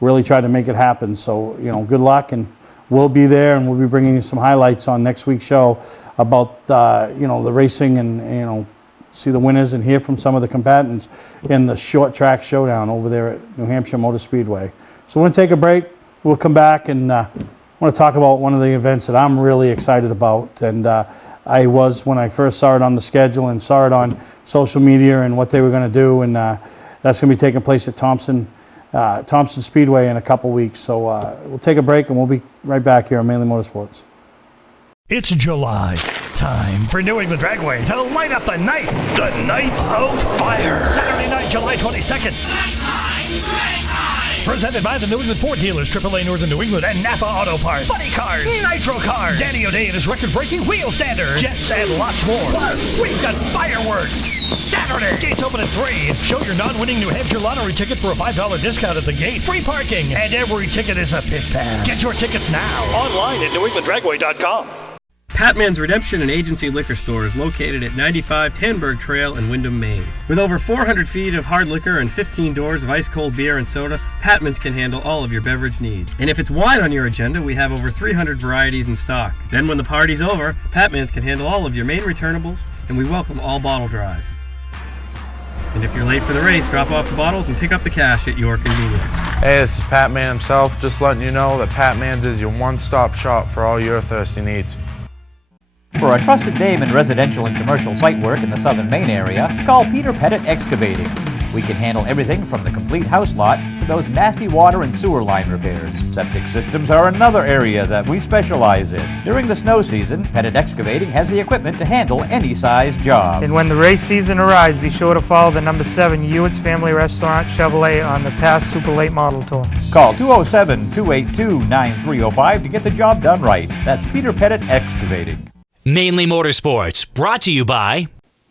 really tried to make it happen. So good luck, and we'll be there, and we'll be bringing you some highlights on next week's show about the racing and see the winners and hear from some of the combatants in the short track showdown over there at New Hampshire Motor Speedway. So we're going to take a break. We'll come back and I want to talk about one of the events that I'm really excited about. And I was when I first saw it on the schedule and saw it on social media and what they were going to do. And that's going to be taking place at Thompson Speedway in a couple weeks. So we'll take a break and we'll be right back here on Mainly Motorsports. It's July. Time for New England Dragway to light up the night. The Night of Fire. Saturday night, July 22nd. Presented by the New England Ford dealers, AAA Northern New England, and Napa Auto Parts. Funny Cars, Nitro Cars, Danny O'Day and his record-breaking wheel stander, jets, and lots more. Plus, we've got fireworks. Saturday, gates open at 3. Show your non-winning New Hampshire lottery ticket for a $5 discount at the gate. Free parking, and every ticket is a pit pass. Get your tickets now online at newenglanddragway.com. Patman's Redemption and Agency Liquor Store is located at 95 Tanberg Trail in Windham, Maine. With over 400 feet of hard liquor and 15 doors of ice-cold beer and soda, Patman's can handle all of your beverage needs. And if it's wine on your agenda, we have over 300 varieties in stock. Then when the party's over, Patman's can handle all of your main returnables, and we welcome all bottle drives. And if you're late for the race, drop off the bottles and pick up the cash at your convenience. Hey, this is Pat Man himself, just letting you know that Pat Man's is your one-stop shop for all your thirsty needs. For a trusted name in residential and commercial site work in the southern Maine area, call Peter Pettit Excavating. We can handle everything from the complete house lot to those nasty water and sewer line repairs. Septic systems are another area that we specialize in. During the snow season, Pettit Excavating has the equipment to handle any size job. And when the race season arrives, be sure to follow the number 7 Hewitt's Family Restaurant Chevrolet on the past Super Late Model Tour. Call 207-282-9305 to get the job done right. That's Peter Pettit Excavating. Mainly Motorsports, brought to you by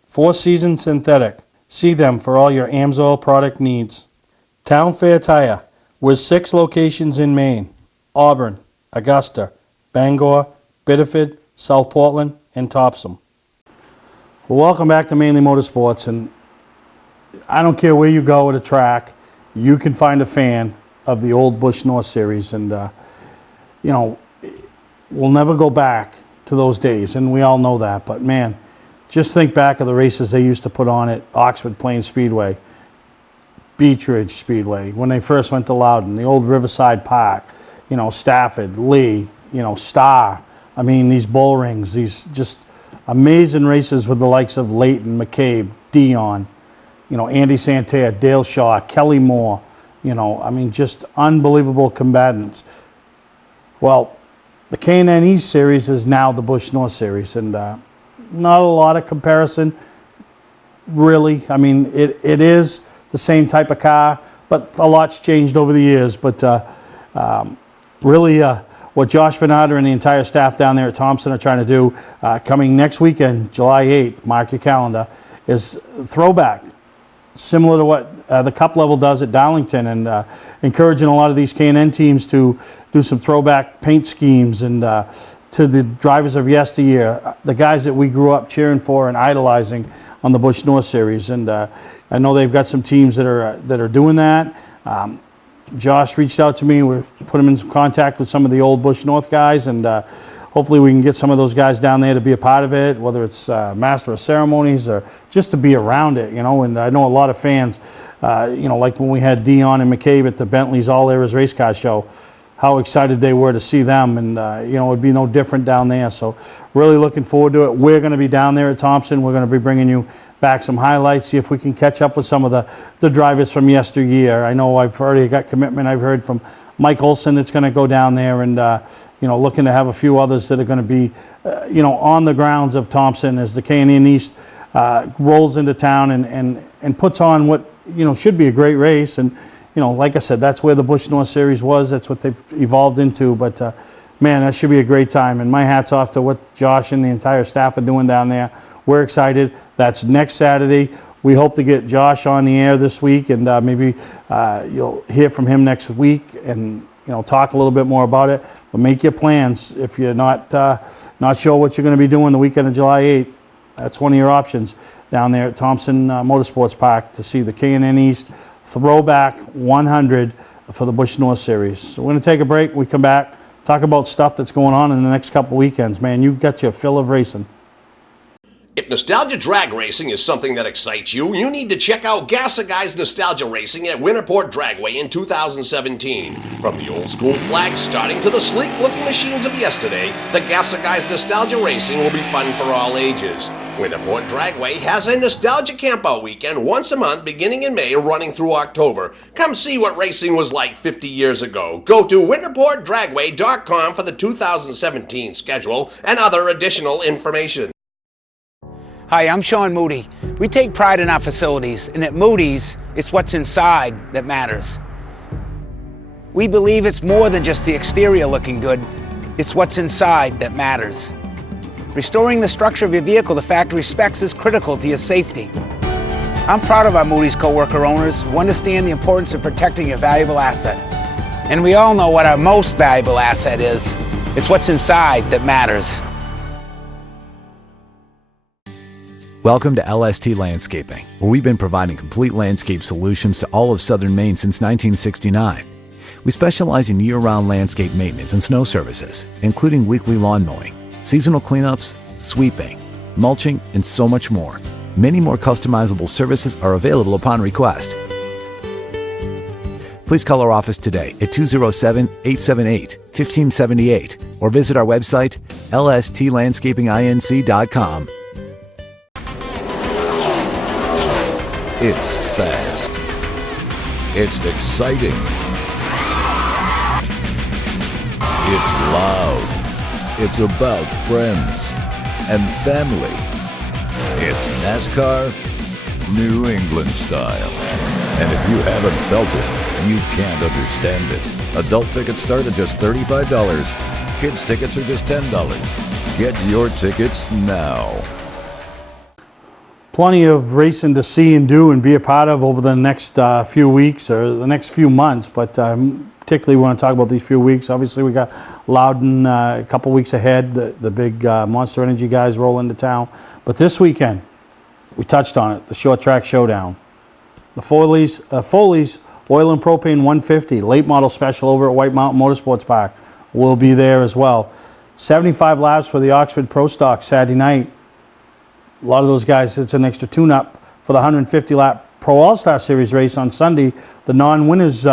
Four Season Synthetic. See them for all your AMSOIL product needs. Town Fair Tire, with 6 locations in Maine: Auburn, Augusta, Bangor, Biddeford, South Portland, and Topsom. Well, welcome back to Mainly Motorsports, and I don't care where you go at a track, you can find a fan of the old Busch North Series, and we'll never go back to those days, and we all know that, but man, just think back of the races they used to put on at Oxford Plains Speedway, Beech Ridge Speedway, when they first went to Loudon, the old Riverside Park, Stafford, Lee, Star. I mean, these bull rings, these just amazing races with the likes of Leighton, McCabe, Dion, Andy Santerre, Dale Shaw, Kelly Moore, just unbelievable combatants. Well, the K&N East Series is now the Busch North Series, and not a lot of comparison, really. I mean, it is the same type of car, but a lot's changed over the years. But really, what Josh Venata and the entire staff down there at Thompson are trying to do coming next weekend, July 8th, mark your calendar, is throwback, similar to what the Cup level does at Darlington, and encouraging a lot of these K&N teams to do some throwback paint schemes and to the drivers of yesteryear, the guys that we grew up cheering for and idolizing on the Busch North Series. And I know they've got some teams that are doing that. Josh reached out to me. We've put him in contact with some of the old Busch North guys, and hopefully we can get some of those guys down there to be a part of it, whether it's Master of Ceremonies or just to be around it, And I know a lot of fans, like when we had Dion and McCabe at the Bentley's All Eras Race Car Show, how excited they were to see them, and it would be no different down there. So really looking forward to it. We're going to be down there at Thompson. We're going to be bringing you back some highlights, see if we can catch up with some of the drivers from yesteryear. I know I've already got commitment. I've heard from Mike Olson that's going to go down there, and looking to have a few others that are going to be on the grounds of Thompson as the K&N East rolls into town and puts on what should be a great race. And like I said, that's where the Busch North Series was. That's what they've evolved into. But man, that should be a great time. And my hat's off to what Josh and the entire staff are doing down there. We're excited. That's next Saturday. We hope to get Josh on the air this week, and maybe you'll hear from him next week and talk a little bit more about it. But make your plans. If you're not sure what you're going to be doing the weekend of July 8th, that's one of your options down there at Thompson Motorsports Park to see the K&N East Throwback 100 for the Busch North Series. So we're going to take a break. We come back, talk about stuff that's going on in the next couple weekends. Man, you've got your fill of racing. If nostalgia drag racing is something that excites you, you need to check out Gassa Guys Nostalgia Racing at Winterport Dragway in 2017. From the old school flags starting to the sleek looking machines of yesterday, the Gassa Guys Nostalgia Racing will be fun for all ages. Winterport Dragway has a nostalgia campout weekend once a month beginning in May running through October. Come see what racing was like 50 years ago. Go to winterportdragway.com for the 2017 schedule and other additional information. Hi, I'm Sean Moody. We take pride in our facilities, and at Moody's, it's what's inside that matters. We believe it's more than just the exterior looking good, it's what's inside that matters. Restoring the structure of your vehicle to factory specs is critical to your safety. I'm proud of our Moody's co-worker owners who understand the importance of protecting your valuable asset. And we all know what our most valuable asset is. It's what's inside that matters. Welcome to LST Landscaping, where we've been providing complete landscape solutions to all of southern Maine since 1969. We specialize in year-round landscape maintenance and snow services, including weekly lawn mowing, seasonal cleanups, sweeping, mulching, and so much more. Many more customizable services are available upon request. Please call our office today at 207-878-1578 or visit our website, lstlandscapinginc.com. It's fast. It's exciting. It's loud. It's about friends and family. It's NASCAR New England style. And if you haven't felt it, you can't understand it. Adult tickets start at just $35. Kids tickets are just $10. Get your tickets now. Plenty of racing to see and do and be a part of over the next few weeks or the next few months, but particularly we want to talk about these few weeks. Obviously we got Loudon a couple weeks ahead, the big Monster Energy guys roll into town. But this weekend, we touched on it, the Short Track Showdown. The Foley's Oil and Propane 150, late model special over at White Mountain Motorsports Park will be there as well. 75 laps for the Oxford Pro Stock Saturday night. A lot of those guys, it's an extra tune-up for the 150-lap Pro All-Star Series race on Sunday, the non-winners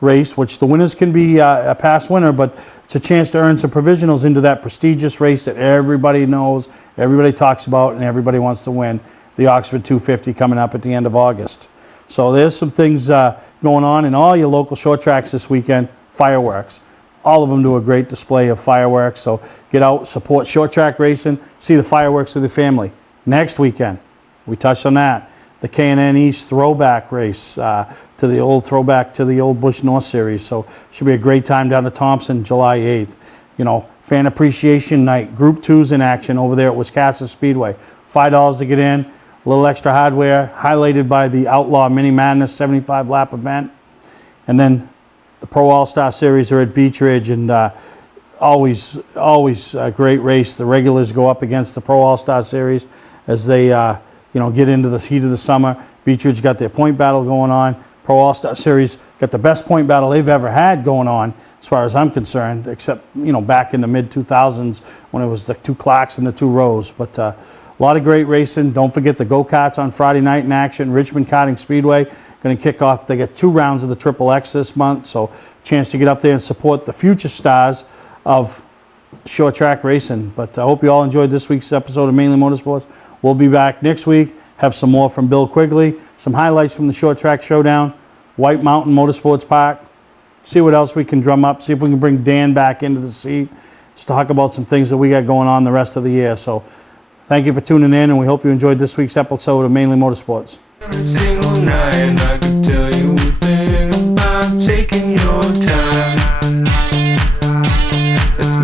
race, which the winners can be a past winner, but it's a chance to earn some provisionals into that prestigious race that everybody knows, everybody talks about, and everybody wants to win, the Oxford 250 coming up at the end of August. So there's some things going on in all your local short tracks this weekend. Fireworks. All of them do a great display of fireworks, so get out, support short track racing, see the fireworks with your family. Next weekend, we touched on that, the K&N East throwback race to the old Busch North Series. So should be a great time down to Thompson, July 8th. Fan appreciation night, Group 2's in action over there at Wiscasset Speedway. $5 to get in, a little extra hardware, highlighted by the Outlaw Mini Madness 75-lap event. And then the Pro All-Star Series are at Beech Ridge, and always a great race. The regulars go up against the Pro All-Star Series as they get into the heat of the summer. Beech Ridge got their point battle going on. Pro All-Star Series got the best point battle they've ever had going on, as far as I'm concerned, except back in the mid-2000s when it was the two Clarks and the two Rows. But a lot of great racing. Don't forget the go-karts on Friday night in action. Richmond Karting Speedway going to kick off. They get 2 rounds of the Triple X this month, so chance to get up there and support the future stars of short track racing. But I hope you all enjoyed this week's episode of Mainly Motorsports. We'll be back next week, have some more from Bill Quigley, some highlights from the Short Track Showdown, White Mountain Motorsports Park, see what else we can drum up, see if we can bring Dan back into the seat, let's talk about some things that we got going on the rest of the year. So thank you for tuning in, and we hope you enjoyed this week's episode of Mainly Motorsports. Every single night I could tell you a thing about taking your time. It's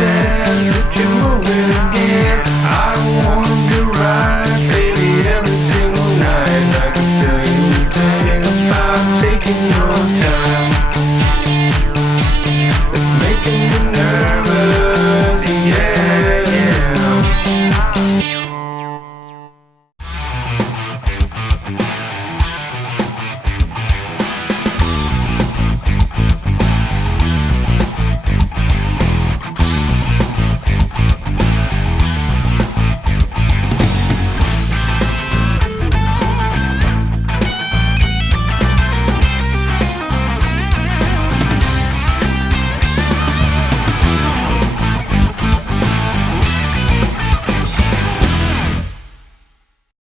Racing.